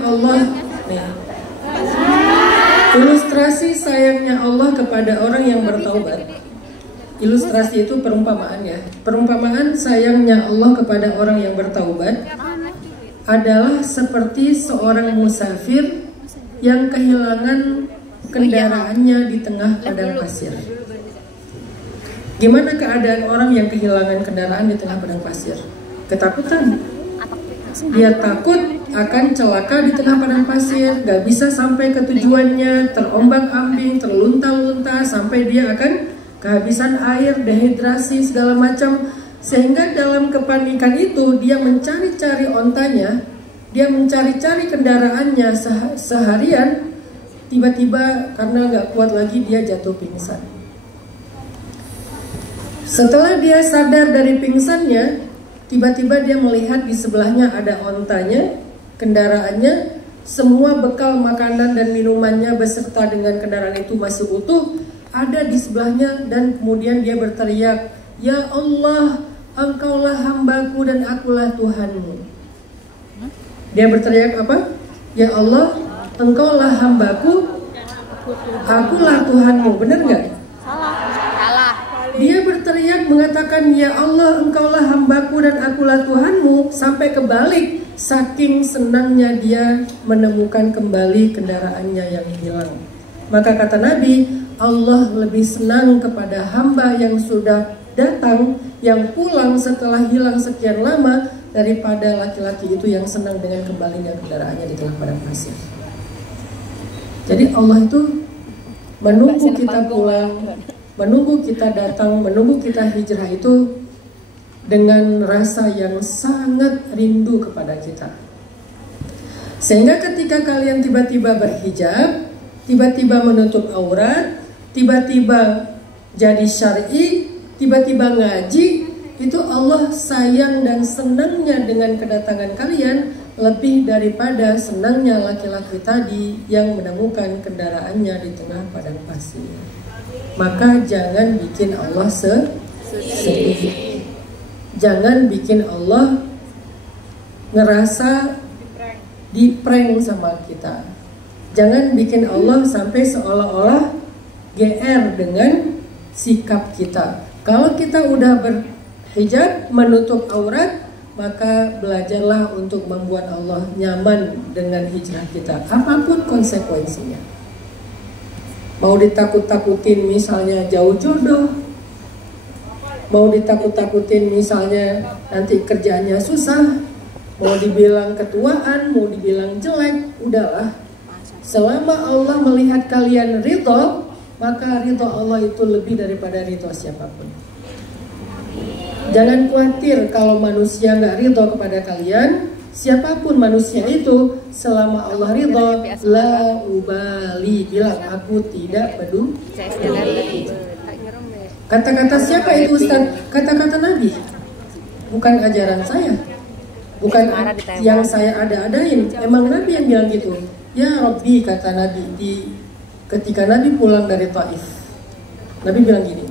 Allah nih. Ilustrasi sayangnya Allah kepada orang yang bertaubat. Ilustrasi itu perumpamaan ya. Perumpamaan sayangnya Allah kepada orang yang bertaubat adalah seperti seorang musafir yang kehilangan kendaraannya di tengah padang pasir. Gimana keadaan orang yang kehilangan kendaraan di tengah padang pasir? Ketakutan. Dia takut akan celaka di tengah padang pasir, gak bisa sampai ke tujuannya, terombang-ambing, terlunta-lunta, sampai dia akan kehabisan air, dehidrasi, segala macam. Sehingga dalam kepanikan itu dia mencari-cari ontanya, dia mencari-cari kendaraannya seharian. Tiba-tiba karena gak kuat lagi dia jatuh pingsan. Setelah dia sadar dari pingsannya, tiba-tiba dia melihat di sebelahnya ada ontanya, kendaraannya, semua bekal makanan dan minumannya beserta dengan kendaraan itu masih utuh, ada di sebelahnya, dan kemudian dia berteriak, "Ya Allah, Engkaulah hambaku dan akulah Tuhanmu." Dia berteriak apa? "Ya Allah, Engkaulah hambaku, akulah Tuhanmu." Benar nggak? Salah. Dia berteriak mengatakan, "Ya Allah, Engkaulah hambaku dan akulah Tuhanmu," sampai kebalik, saking senangnya dia menemukan kembali kendaraannya yang hilang. Maka kata Nabi, Allah lebih senang kepada hamba yang sudah datang, yang pulang setelah hilang sekian lama, daripada laki-laki itu yang senang dengan kembalinya kendaraannya di tengah padang pasir. Jadi Allah itu menunggu kita pulang, menunggu kita datang, menunggu kita hijrah itu dengan rasa yang sangat rindu kepada kita. Sehingga ketika kalian tiba-tiba berhijab, tiba-tiba menutup aurat, tiba-tiba jadi syar'i, tiba-tiba ngaji, itu Allah sayang dan senangnya dengan kedatangan kalian lebih daripada senangnya laki-laki tadi yang menemukan kendaraannya di tengah padang pasir. Maka jangan bikin Allah sedih. Jangan bikin Allah ngerasa di-prank sama kita. Jangan bikin Allah sampai seolah-olah GR dengan sikap kita. Kalau kita udah berhijab, menutup aurat, maka belajarlah untuk membuat Allah nyaman dengan hijrah kita, apapun konsekuensinya. Mau ditakut-takutin misalnya jauh jodoh, mau ditakut-takutin misalnya nanti kerjaannya susah, mau dibilang ketuaan, mau dibilang jelek, udahlah. Selama Allah melihat kalian ridho, maka ridho Allah itu lebih daripada ridho siapapun. Jangan khawatir kalau manusia nggak ridho kepada kalian. Siapapun manusia itu, selama Allah ridho, la ubali, bilang aku tidak peduli. Kata-kata siapa itu Ustaz? Kata-kata Nabi, bukan ajaran saya, bukan yang saya ada-adain. Emang Nabi yang bilang gitu. Ya Rabbi, kata Nabi ketika Nabi pulang dari Taif, Nabi bilang gini,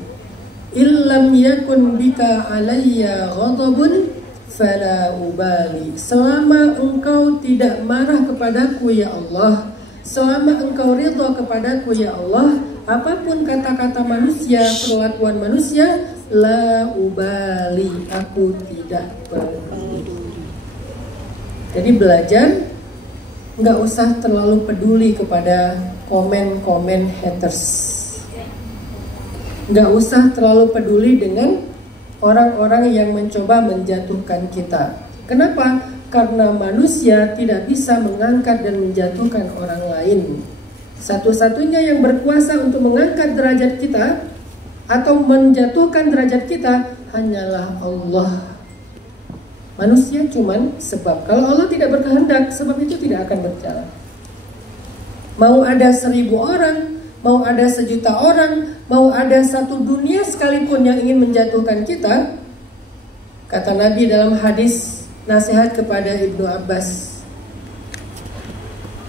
"Illam yakun bika alayya ghadabun fala ubali." Selama engkau tidak marah kepadaku ya Allah, selama engkau ridha kepadaku ya Allah, apapun kata-kata manusia, perlakuan manusia, la ubali, aku tidak peduli. Jadi belajar nggak usah terlalu peduli kepada komen-komen haters. Nggak usah terlalu peduli dengan orang-orang yang mencoba menjatuhkan kita. Kenapa? Karena manusia tidak bisa mengangkat dan menjatuhkan orang lain. Satu-satunya yang berkuasa untuk mengangkat derajat kita atau menjatuhkan derajat kita hanyalah Allah. Manusia cuman sebab. Kalau Allah tidak berkehendak, sebab itu tidak akan berjalan. Mau ada 1000 orang, mau ada 1.000.000 orang, mau ada satu dunia sekalipun yang ingin menjatuhkan kita, kata Nabi dalam hadis nasihat kepada Ibnu Abbas,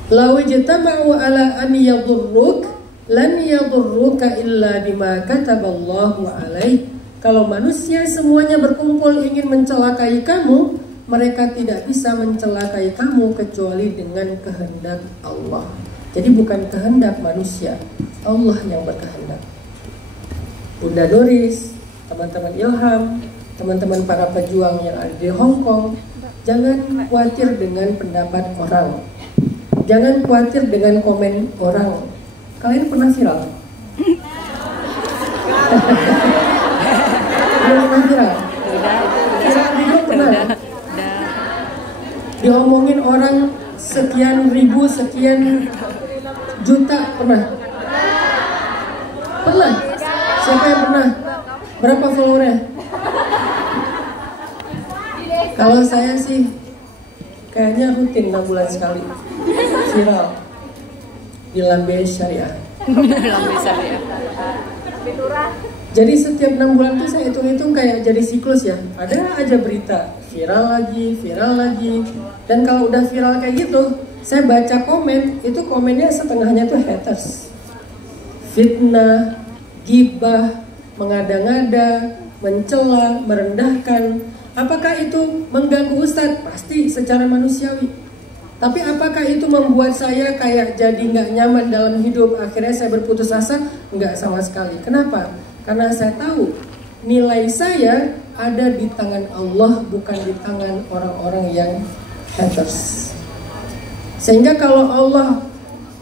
"Law ijtama'u ala an yadurruk lan yadurruka illa bima kataballahu alaik." Kalau manusia semuanya berkumpul ingin mencelakai kamu, mereka tidak bisa mencelakai kamu kecuali dengan kehendak Allah. Jadi bukan kehendak manusia, Allah yang berkehendak. Bunda Doris, teman-teman Ilham, teman-teman para pejuang yang ada di Hong Kong, jangan khawatir dengan pendapat orang. Jangan khawatir dengan komen orang. Kalian pernah viral? Belum pernah viral? Pernah? Diomongin orang sekian ribu, sekian juta, pernah? Pernah? Siapa yang pernah? Berapa followernya? Kalau saya sih kayaknya rutin 6 bulan sekali viral di Lambe Syariah. Lambe Syariah. Jadi setiap 6 bulan tuh saya hitung-hitung kayak jadi siklus ya. Ada aja berita, viral lagi, viral lagi. Dan kalau udah viral kayak gitu, saya baca komen, itu komennya setengahnya tuh haters. Fitnah, gibah, mengada-ngada, mencela, merendahkan. Apakah itu mengganggu Ustadz? Pasti secara manusiawi. Tapi apakah itu membuat saya kayak jadi nggak nyaman dalam hidup? Akhirnya saya berputus asa? Nggak sama sekali. Kenapa? Karena saya tahu nilai saya ada di tangan Allah, bukan di tangan orang-orang yang haters. Sehingga kalau Allah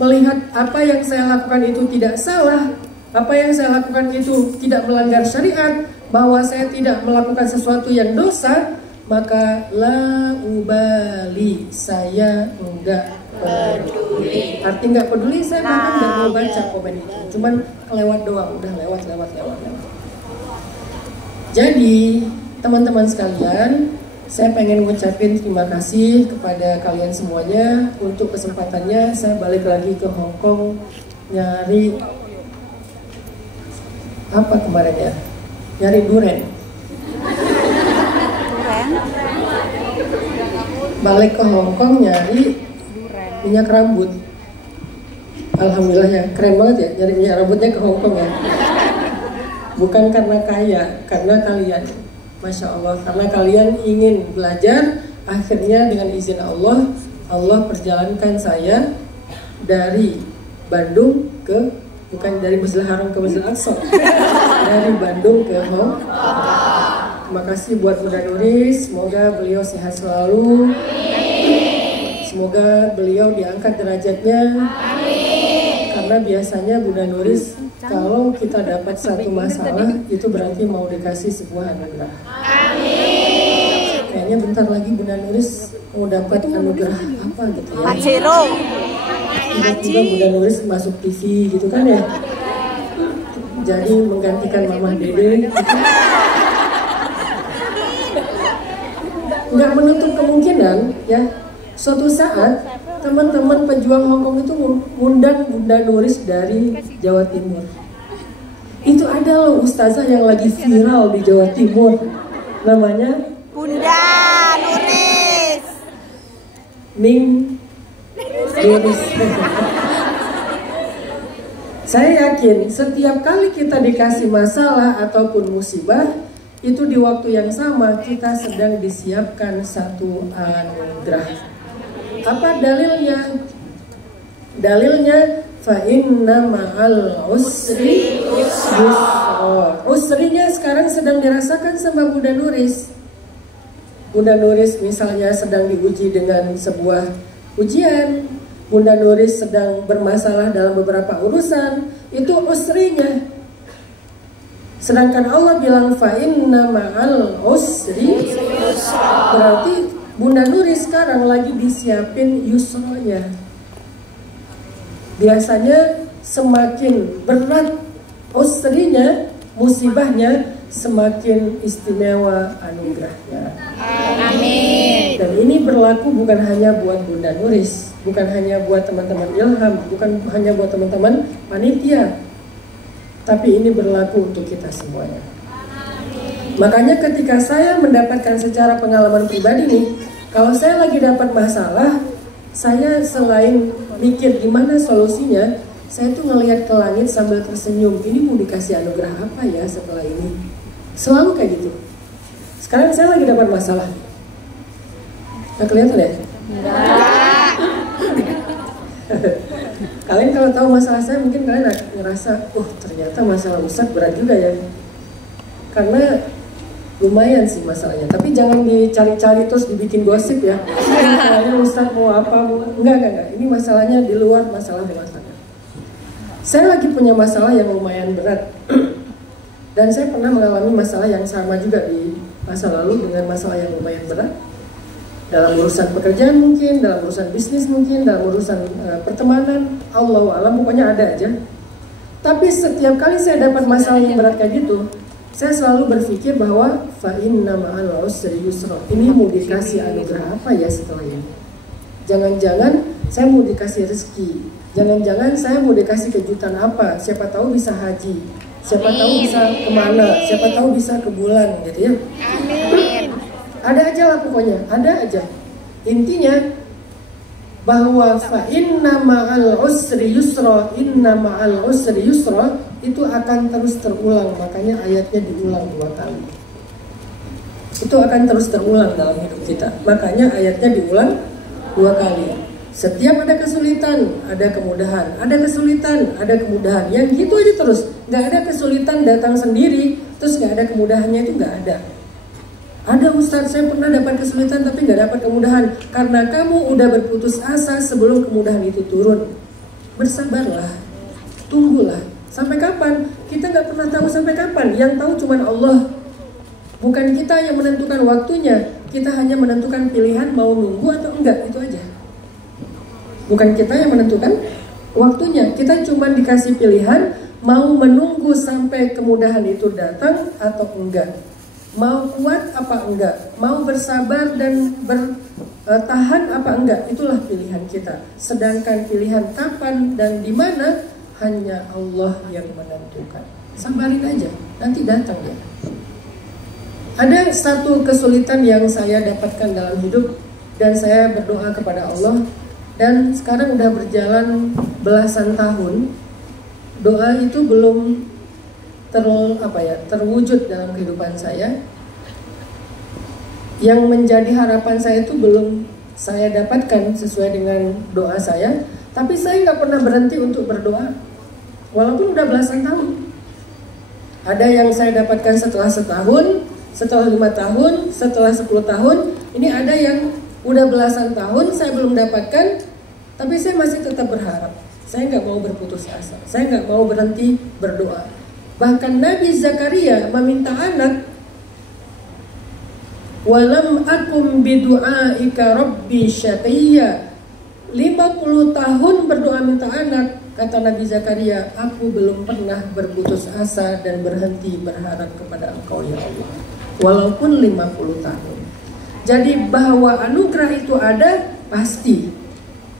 melihat apa yang saya lakukan itu tidak salah, apa yang saya lakukan itu tidak melanggar syariat, bahwa saya tidak melakukan sesuatu yang dosa, maka la ubali, saya enggak peduli. Arti enggak peduli, saya bahkan enggak mau baca komen itu, cuman lewat doang, udah lewat. Jadi teman-teman sekalian, saya pengen ngucapin terima kasih kepada kalian semuanya untuk kesempatannya. Saya balik lagi ke Hong Kong nyari apa kemarin ya? Nyari duren. Balik ke Hong Kong nyari minyak rambut. Alhamdulillah ya, keren banget ya nyari minyak rambutnya ke Hong Kong ya. Bukan karena kaya, karena kalian, Masya Allah, karena kalian ingin belajar. Akhirnya dengan izin Allah, Allah perjalankan saya dari Bandung ke, bukan dari Masjidil Haram ke Masjidil Aqsa, dari Bandung ke Hong Kong. Terima kasih buat Bunda Nuris, semoga beliau sehat selalu. Semoga beliau diangkat derajatnya. Karena biasanya Bunda Nuris, kalau kita dapat satu masalah, itu berarti mau dikasih sebuah anugerah. Kayaknya bentar lagi Bunda Nuris mau dapat anugerah apa gitu ya. Tiba-tiba Bunda Nuris masuk TV gitu kan ya. Jadi menggantikan Mama Dede gitu. Nggak menutup kemungkinan ya, suatu saat teman-teman pejuang Hong Kong itu ngundang Bunda Nuris dari Jawa Timur. Itu ada loh ustazah yang lagi viral di Jawa Timur, namanya Bunda Nuris. Ning Nuris. Saya yakin setiap kali kita dikasih masalah ataupun musibah, itu di waktu yang sama kita sedang disiapkan satu anugerah. Apa dalilnya? Dalilnya fa inna ma'al usri yusra. Usrinya sekarang sedang dirasakan sama Bunda Nuris. Bunda Nuris misalnya sedang diuji dengan sebuah ujian, Bunda Nuris sedang bermasalah dalam beberapa urusan, itu usrinya. Sedangkan Allah bilang fa inna ma'al usri yusra. Berarti Bunda Nuris sekarang lagi disiapin yusranya. Biasanya semakin berat usrinya, musibahnya, semakin istimewa anugerahnya. Amin. Dan ini berlaku bukan hanya buat Bunda Nuris, bukan hanya buat teman-teman Ilham, bukan hanya buat teman-teman panitia, tapi ini berlaku untuk kita semuanya. Makanya ketika saya mendapatkan secara pengalaman pribadi nih, kalau saya lagi dapat masalah, saya selain mikir gimana solusinya, saya tuh ngelihat ke langit sambil tersenyum. Ini mau dikasih anugerah apa ya setelah ini? Selalu kayak gitu. Sekarang saya lagi dapat masalah. Nggak kelihatan ya? Enggak. Kalian kalau tahu masalah saya mungkin kalian ngerasa, ternyata masalah Ustadz berat juga ya. Karena lumayan sih masalahnya. Tapi jangan dicari-cari terus dibikin gosip ya. Masalahnya Ustadz mau apa? Enggak. Ini masalahnya di luar masalah dewasanya. Saya lagi punya masalah yang lumayan berat. Dan saya pernah mengalami masalah yang sama juga di masa lalu dengan masalah yang lumayan berat. Dalam urusan pekerjaan mungkin, dalam urusan bisnis mungkin, dalam urusan pertemanan, Allahu a'lam, pokoknya ada aja. Tapi setiap kali saya dapat masalah yang berat kayak gitu, saya selalu berpikir bahwa fa inna ma'al usri yusra. Ini mau dikasih anugerah apa ya setelah ini? Jangan-jangan saya mau dikasih rezeki. Jangan-jangan saya mau dikasih kejutan apa? Siapa tahu bisa haji. Siapa tahu bisa kemana? Siapa tahu bisa ke bulan gitu ya. Amin. Ada aja lah pokoknya, ada aja. Intinya bahwa fa inna ma'al usri yusra, inna ma'al usri yusra itu akan terus terulang. Makanya ayatnya diulang 2 kali. Itu akan terus terulang dalam hidup kita. Makanya ayatnya diulang 2 kali. Setiap ada kesulitan, ada kemudahan. Ada kesulitan, ada kemudahan. Yang gitu aja terus. Gak ada kesulitan datang sendiri, terus gak ada kemudahannya, itu gak ada. Ada Ustadz, saya pernah dapat kesulitan tapi gak dapat kemudahan. Karena kamu udah berputus asa sebelum kemudahan itu turun. Bersabarlah, tunggulah. Sampai kapan? Kita gak pernah tahu sampai kapan. Yang tahu cuma Allah. Bukan kita yang menentukan waktunya. Kita hanya menentukan pilihan mau nunggu atau enggak, itu aja. Bukan kita yang menentukan waktunya. Kita cuma dikasih pilihan mau menunggu sampai kemudahan itu datang atau enggak. Mau kuat apa enggak, mau bersabar dan bertahan apa enggak, itulah pilihan kita. Sedangkan pilihan kapan dan di mana hanya Allah yang menentukan. Sabarin aja, nanti datang ya. Ada satu kesulitan yang saya dapatkan dalam hidup dan saya berdoa kepada Allah, dan sekarang udah berjalan belasan tahun. Doa itu belum terwujud dalam kehidupan saya. Yang menjadi harapan saya itu belum saya dapatkan sesuai dengan doa saya. Tapi saya nggak pernah berhenti untuk berdoa, walaupun udah belasan tahun. Ada yang saya dapatkan setelah setahun, setelah 5 tahun, setelah 10 tahun. Ini ada yang udah belasan tahun saya belum dapatkan, tapi saya masih tetap berharap. Saya nggak mau berputus asa, saya nggak mau berhenti berdoa. Bahkan Nabi Zakaria meminta anak. Walam akum bidu'aika rabbi syaqiyya. 50 tahun berdoa minta anak, kata Nabi Zakaria, aku belum pernah berputus asa dan berhenti berharap kepada Engkau ya Allah. Walaupun 50 tahun. Jadi bahwa anugerah itu ada pasti.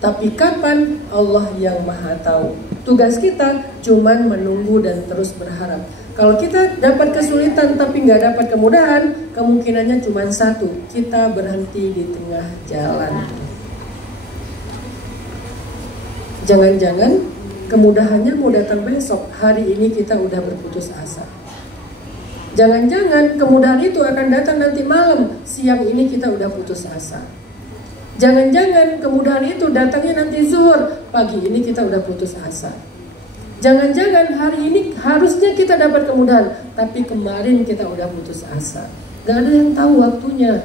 Tapi kapan, Allah yang maha tahu. Tugas kita cuman menunggu dan terus berharap. Kalau kita dapat kesulitan tapi nggak dapat kemudahan, kemungkinannya cuma satu, kita berhenti di tengah jalan. Jangan-jangan kemudahannya mau datang besok, hari ini kita udah berputus asa. Jangan-jangan kemudahan itu akan datang nanti malam, siang ini kita udah putus asa. Jangan-jangan kemudahan itu datangnya nanti zuhur, pagi ini kita udah putus asa. Jangan-jangan hari ini harusnya kita dapat kemudahan, tapi kemarin kita udah putus asa. Gak ada yang tahu waktunya.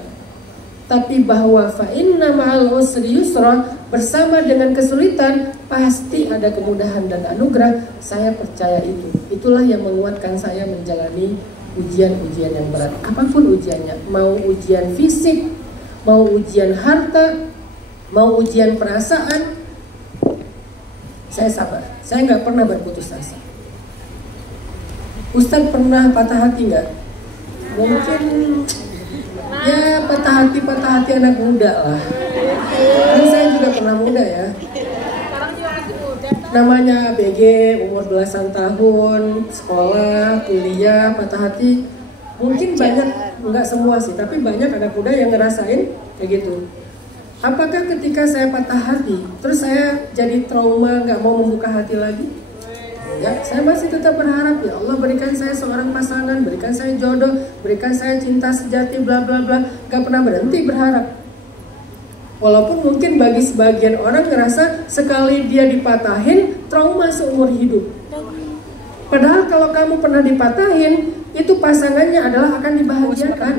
Tapi bahwa fa inna ma'al usri yusra, bersama dengan kesulitan pasti ada kemudahan dan anugerah. Saya percaya itu. Itulah yang menguatkan saya menjalani ujian-ujian yang berat. Apapun ujiannya, mau ujian fisik, mau ujian harta, mau ujian perasaan, saya sabar. Saya nggak pernah berputus asa. Ustadz pernah patah hati nggak? Mungkin ya patah hati anak muda lah. Karena saya juga pernah muda ya. Namanya ABG, umur belasan tahun, sekolah, kuliah, patah hati. Mungkin banyak, nggak semua sih, tapi banyak anak muda yang ngerasain kayak gitu. Apakah ketika saya patah hati, terus saya jadi trauma, nggak mau membuka hati lagi? Ya, saya masih tetap berharap, ya Allah berikan saya seorang pasangan, berikan saya jodoh, berikan saya cinta sejati, bla bla bla. Gak pernah berhenti berharap. Walaupun mungkin bagi sebagian orang ngerasa sekali dia dipatahin, trauma seumur hidup. Padahal kalau kamu pernah dipatahin, itu pasangannya adalah akan dibahagiakan.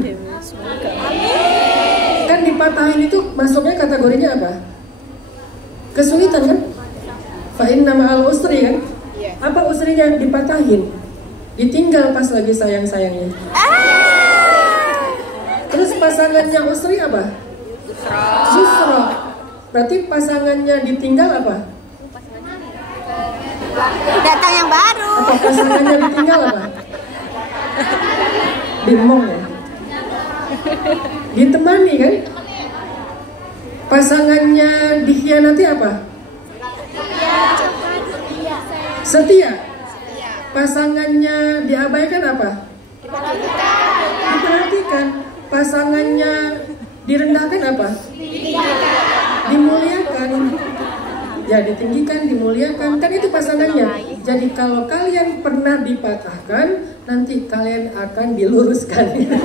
Kan dipatahin itu masuknya kategorinya apa? Kesulitan kan? Fa inna ma'al usri kan? Apa usrinya dipatahin? Ditinggal pas lagi sayang-sayangnya. Terus pasangannya usri apa? Yusra. Berarti pasangannya ditinggal apa? Datang yang baru. Apa pasangannya ditinggal apa? Bingung ya? Ditemani kan? Pasangannya dikhianati apa? Setia. Pasangannya diabaikan apa? Diperhatikan. Pasangannya direndahkan apa? Dimuliakan. Ya, ditinggikan, dimuliakan. Kan itu pasangannya. Jadi kalau kalian pernah dipatahkan, nanti kalian akan diluruskan. Ya.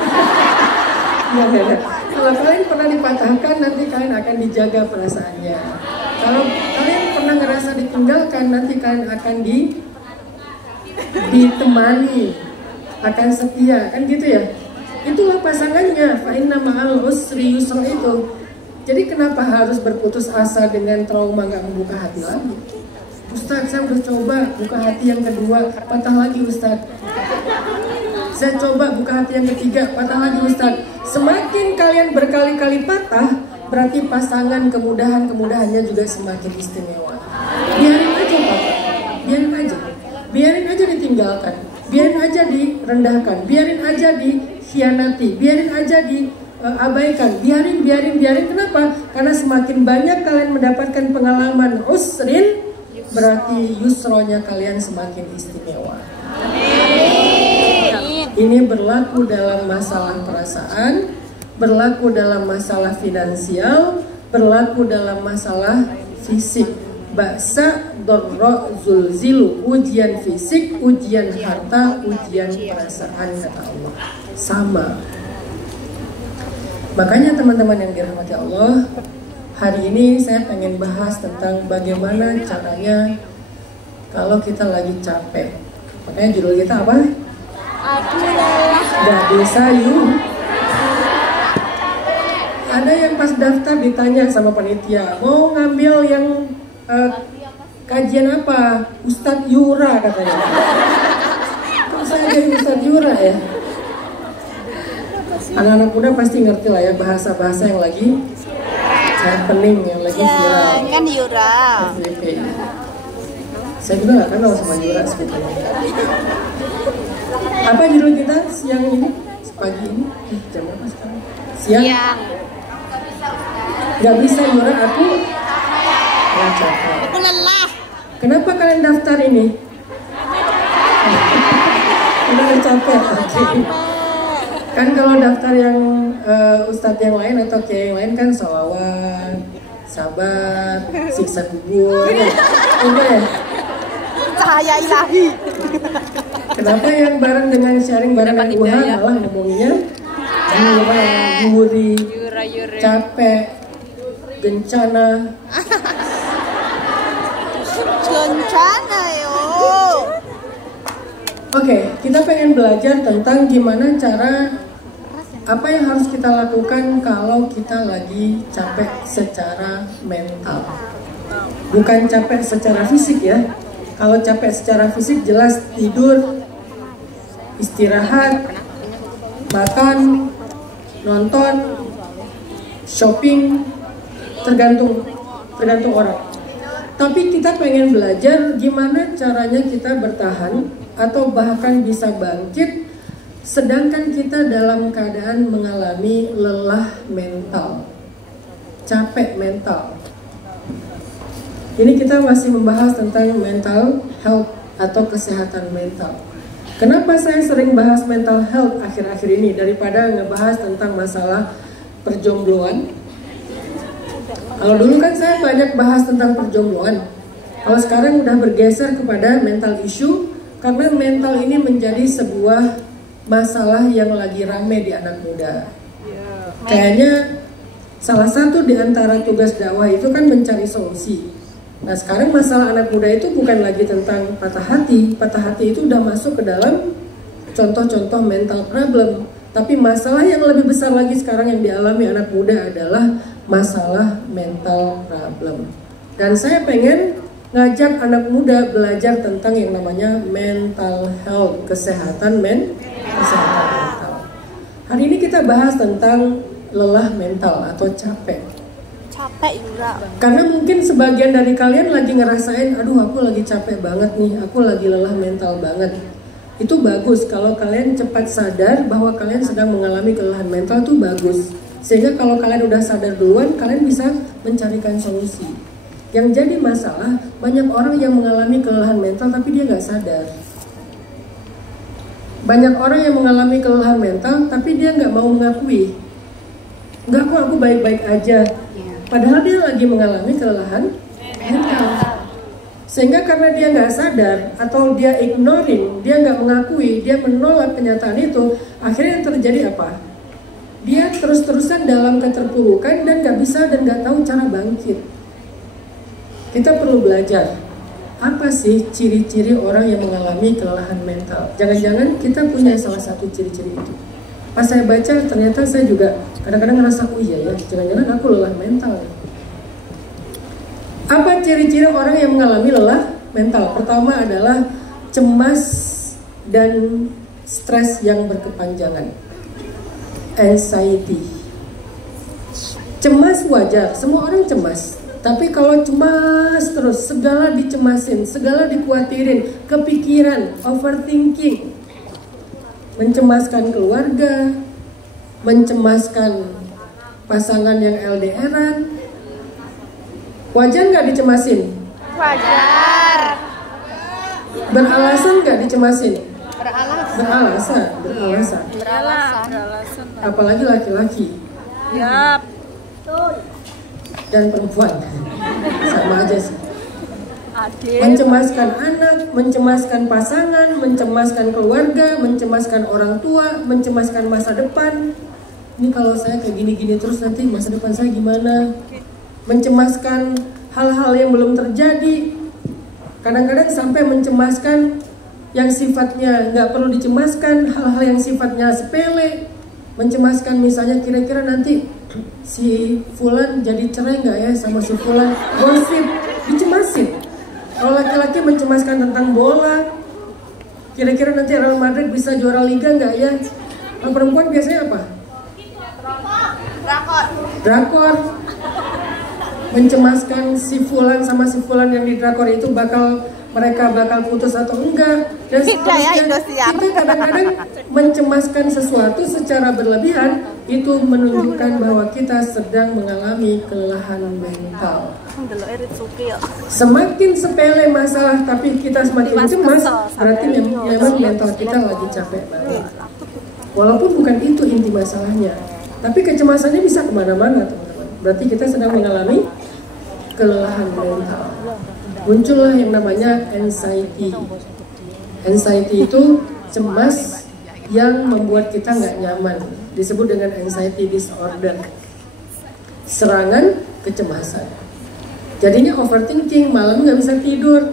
Kalau kalian pernah dipatahkan, nanti kalian akan dijaga perasaannya. Kalau kalian pernah ngerasa ditinggalkan, nanti kalian akan ditemani, akan setia, kan gitu ya. Itulah pasangannya. Fa inna ma'al usri yusra itu. Jadi kenapa harus berputus asa dengan trauma nggak membuka hati lagi? Ustadz, saya udah coba buka hati yang kedua, patah lagi Ustadz. Saya coba buka hati yang ketiga, patah lagi Ustadz. Semakin kalian berkali-kali patah, berarti pasangan kemudahan-kemudahannya juga semakin istimewa. Biarin aja patah, biarin aja. Biarin aja ditinggalkan, biarin aja direndahkan, biarin aja dikhianati, biarin aja diabaikan, biarin. Kenapa? Karena semakin banyak kalian mendapatkan pengalaman usrin, berarti yusronya kalian semakin istimewa. Ini berlaku dalam masalah perasaan, berlaku dalam masalah finansial, berlaku dalam masalah fisik. Ba'sa, dorro, zulzilu, ujian fisik, ujian harta, ujian perasaan, kata Allah. Sama. Makanya teman-teman yang dirahmati Allah, hari ini saya pengen bahas tentang bagaimana caranya kalau kita lagi capek. Makanya judul kita apa? Gak bisa yuk. Ada yang pas daftar ditanya sama panitia, mau ngambil yang kajian apa? Ustadz Yura katanya. Kok saya jadi Ustadz Yura ya? Anak-anak muda pasti ngerti lah ya bahasa-bahasa yang lagi happening, yang lagi viral. Kan Yura. FYP. Saya juga gak kenal sama Yura sebetulnya. Apa judul kita siang ini? Pagi ini? Jam berapa sekarang? Siang? Gak bisa Yura, aku gak capek. Aku lelah. Kenapa kalian daftar ini? Udah capek. Okay. Kan kalau daftar yang ustadz yang lain atau kiai yang lain kan sholawat, sabar, siksa kubur, enggak ya? Cahaya ilahi. Kenapa yang bareng dengan sharing bareng dengan Tuhan malah ngomonginnya guri, capek, bencana. Bencana yo. Oke, kita pengen belajar tentang gimana cara apa yang harus kita lakukan kalau kita lagi capek secara mental. Bukan capek secara fisik ya. Kalau capek secara fisik jelas tidur, istirahat, makan, nonton, shopping, tergantung orang. Tapi kita pengen belajar gimana caranya kita bertahan atau bahkan bisa bangkit sedangkan kita dalam keadaan mengalami lelah mental, capek mental. Ini kita masih membahas tentang mental health atau kesehatan mental. Kenapa saya sering bahas mental health akhir-akhir ini daripada ngebahas tentang masalah perjombloan? Kalau dulu kan saya banyak bahas tentang perjombloan. Kalau sekarang udah bergeser kepada mental issue karena mental ini menjadi sebuah masalah yang lagi rame di anak muda. Kayaknya Salah satu di antara tugas dakwah itu kan mencari solusi. Nah sekarang masalah anak muda itu bukan lagi tentang patah hati. Patah hati itu udah masuk ke dalam contoh-contoh mental problem. Tapi masalah yang lebih besar lagi sekarang yang dialami anak muda adalah masalah mental problem. Dan saya pengen ngajak anak muda belajar tentang yang namanya mental health, kesehatan mental. Hari ini kita bahas tentang lelah mental atau capek. Capek juga. Karena mungkin sebagian dari kalian lagi ngerasain, aduh aku lagi capek banget nih, aku lagi lelah mental banget. Itu bagus kalau kalian cepat sadar bahwa kalian sedang mengalami kelelahan mental, itu bagus. Sehingga kalau kalian udah sadar duluan, kalian bisa mencarikan solusi. Yang jadi masalah, banyak orang yang mengalami kelelahan mental tapi dia nggak sadar. Banyak orang yang mengalami kelelahan mental tapi dia nggak mau mengakui. Enggak kok, aku baik-baik aja. Padahal dia lagi mengalami kelelahan mental. Sehingga karena dia nggak sadar atau dia ignoring, dia nggak mengakui, dia menolak kenyataan itu, akhirnya yang terjadi apa? Dia terus-terusan dalam keterpurukan dan nggak bisa dan nggak tahu cara bangkit. Kita perlu belajar. Apa sih ciri-ciri orang yang mengalami kelelahan mental? Jangan-jangan kita punya salah satu ciri-ciri itu. Pas saya baca, ternyata saya juga kadang-kadang ngerasa, oh iya ya, jangan-jangan aku lelah mental. Apa ciri-ciri orang yang mengalami lelah mental? Pertama adalah cemas dan stres yang berkepanjangan. Anxiety. Cemas wajar, semua orang cemas. Tapi kalau cemas terus, segala dicemasin, segala dikhawatirin, kepikiran, overthinking, mencemaskan keluarga, mencemaskan pasangan yang LDR-an, wajar nggak dicemasin? Wajar. Beralasan nggak dicemasin? Beralasan. Beralasan. Apalagi laki-laki. Yap. Dan perempuan. Sama aja sih. Adil. Mencemaskan anak, mencemaskan pasangan, mencemaskan keluarga, mencemaskan orang tua, mencemaskan masa depan. Ini kalau saya kayak gini-gini terus nanti masa depan saya gimana? Mencemaskan hal-hal yang belum terjadi. Kadang-kadang sampai mencemaskan yang sifatnya nggak perlu dicemaskan, hal-hal yang sifatnya sepele. Mencemaskan misalnya kira-kira nanti si Fulan jadi cerai nggak ya sama si Fulan, gosip, dicemasin. Kalau laki-laki mencemaskan tentang bola, kira-kira nanti Real Madrid bisa juara liga nggak ya? Kalau perempuan biasanya apa? Drakor. Mencemaskan si Fulan sama si Fulan yang di drakor itu mereka bakal putus atau enggak. Dan seterusnya, kita kadang-kadang mencemaskan sesuatu secara berlebihan, itu menunjukkan bahwa kita sedang mengalami kelelahan mental. Semakin sepele masalah tapi kita semakin cemas, berarti memang mental kita lagi capek banget. Walaupun bukan itu inti masalahnya, tapi kecemasannya bisa kemana-mana, teman-teman. Berarti kita sedang mengalami kelelahan mental. Muncullah yang namanya anxiety. Anxiety itu cemas yang membuat kita nggak nyaman, disebut dengan anxiety disorder. Serangan kecemasan. Jadinya overthinking, malam nggak bisa tidur,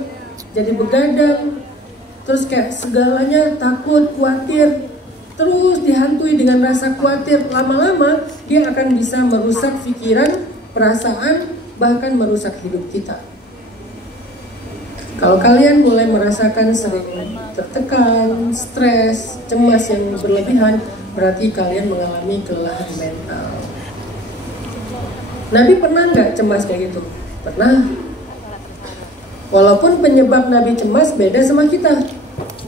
jadi begadang, terus kayak segalanya takut, khawatir, terus dihantui dengan rasa khawatir. Lama-lama dia akan bisa merusak pikiran, perasaan, bahkan merusak hidup kita. Kalau kalian mulai merasakan sering tertekan, stres, cemas yang berlebihan, berarti kalian mengalami kelelahan mental. Nabi pernah nggak cemas kayak gitu? Pernah. Walaupun penyebab Nabi cemas beda sama kita.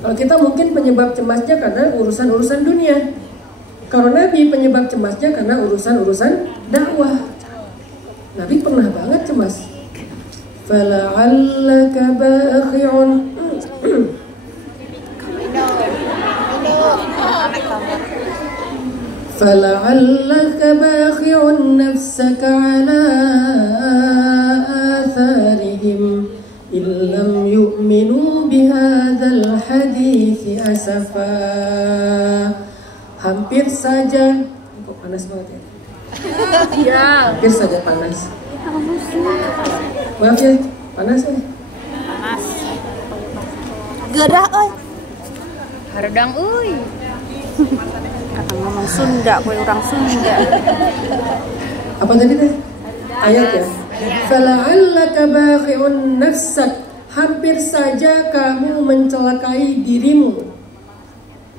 Kalau kita mungkin penyebab cemasnya karena urusan-urusan dunia. Kalau Nabi penyebab cemasnya karena urusan-urusan dakwah. Nabi pernah banget cemas. فَلَعَلَّكَ بَاخِعٌ فَلَعَلَّكَ بَاخِعٌ نَفْسَكَ عَلَى آثَارِهِمْ إِنْ لَمْ يُؤْمِنُوا بِهَذَا الْحَدِيثِ أَسَفًا. Hampir saja, kok panas banget ya. Iya. Hampir saja panas. Maaf ya, panas ya. Panas. Gerah oi. Hardang oi. Kata ngomong Sunda, kowe orang Sunda. Apa tadi teh? Ayat ya. Fala'allaka bakhi'un nafsak, hampir saja kamu mencelakai dirimu.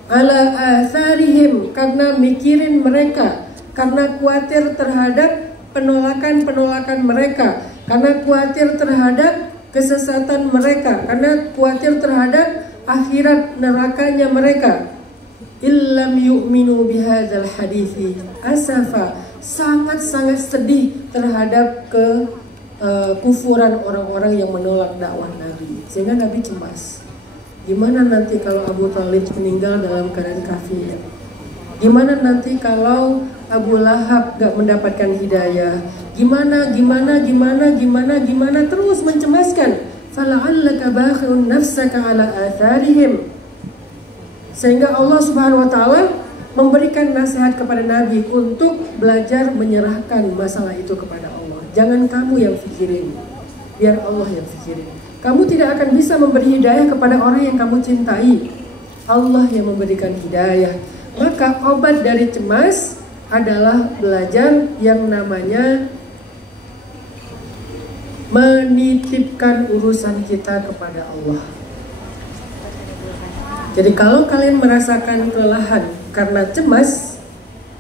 Ala atharihim, karena mikirin mereka, karena khawatir terhadap penolakan-penolakan mereka, karena khawatir terhadap kesesatan mereka, karena khawatir terhadap akhirat nerakanya mereka. Illam yu'minu bihadzal hadithi asafa, sangat-sangat sedih terhadap kekufuran orang-orang yang menolak dakwah Nabi. Sehingga Nabi cemas. Gimana nanti kalau Abu Thalib meninggal dalam keadaan kafir? Gimana nanti kalau Abu Lahab gak mendapatkan hidayah? Gimana terus mencemaskan. Fala'allaka bakhi'un nafsaka ala atharihim. Sehingga Allah Subhanahu wa taala memberikan nasihat kepada Nabi untuk belajar menyerahkan masalah itu kepada Allah. Jangan kamu yang pikirin, biar Allah yang pikirin. Kamu tidak akan bisa memberi hidayah kepada orang yang kamu cintai. Allah yang memberikan hidayah. Maka obat dari cemas adalah belajar yang namanya menitipkan urusan kita kepada Allah. Jadi kalau kalian merasakan kelelahan karena cemas,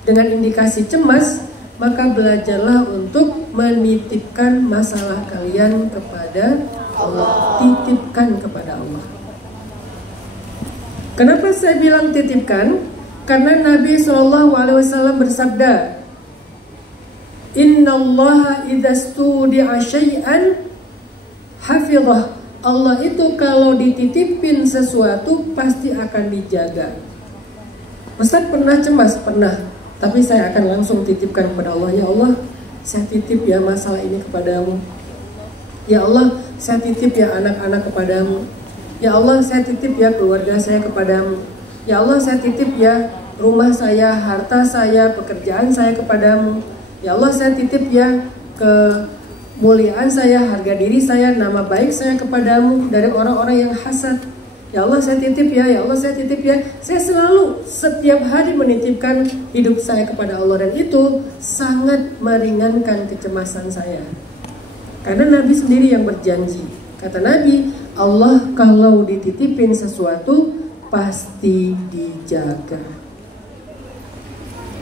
dengan indikasi cemas, maka belajarlah untuk menitipkan masalah kalian kepada Allah. Titipkan kepada Allah. Kenapa saya bilang titipkan? Karena Nabi SAW bersabda, Innallaha idza studi'a syai'an hafizah. Allah itu kalau dititipin sesuatu pasti akan dijaga. Ustaz pernah cemas? Pernah. Tapi saya akan langsung titipkan kepada Allah. Ya Allah, saya titip ya masalah ini kepadamu. Ya Allah, saya titip ya anak-anak kepadamu. Ya Allah, saya titip ya keluarga saya kepadamu. Ya Allah, saya titip ya rumah saya, harta saya, pekerjaan saya kepadamu. Ya Allah, saya titip ya kemuliaan saya, harga diri saya, nama baik saya kepadamu dari orang-orang yang hasad. Ya Allah, saya titip ya, ya Allah, saya titip ya. Saya selalu setiap hari menitipkan hidup saya kepada Allah, dan itu sangat meringankan kecemasan saya. Karena Nabi sendiri yang berjanji. Kata Nabi, Allah kalau dititipin sesuatu pasti dijaga.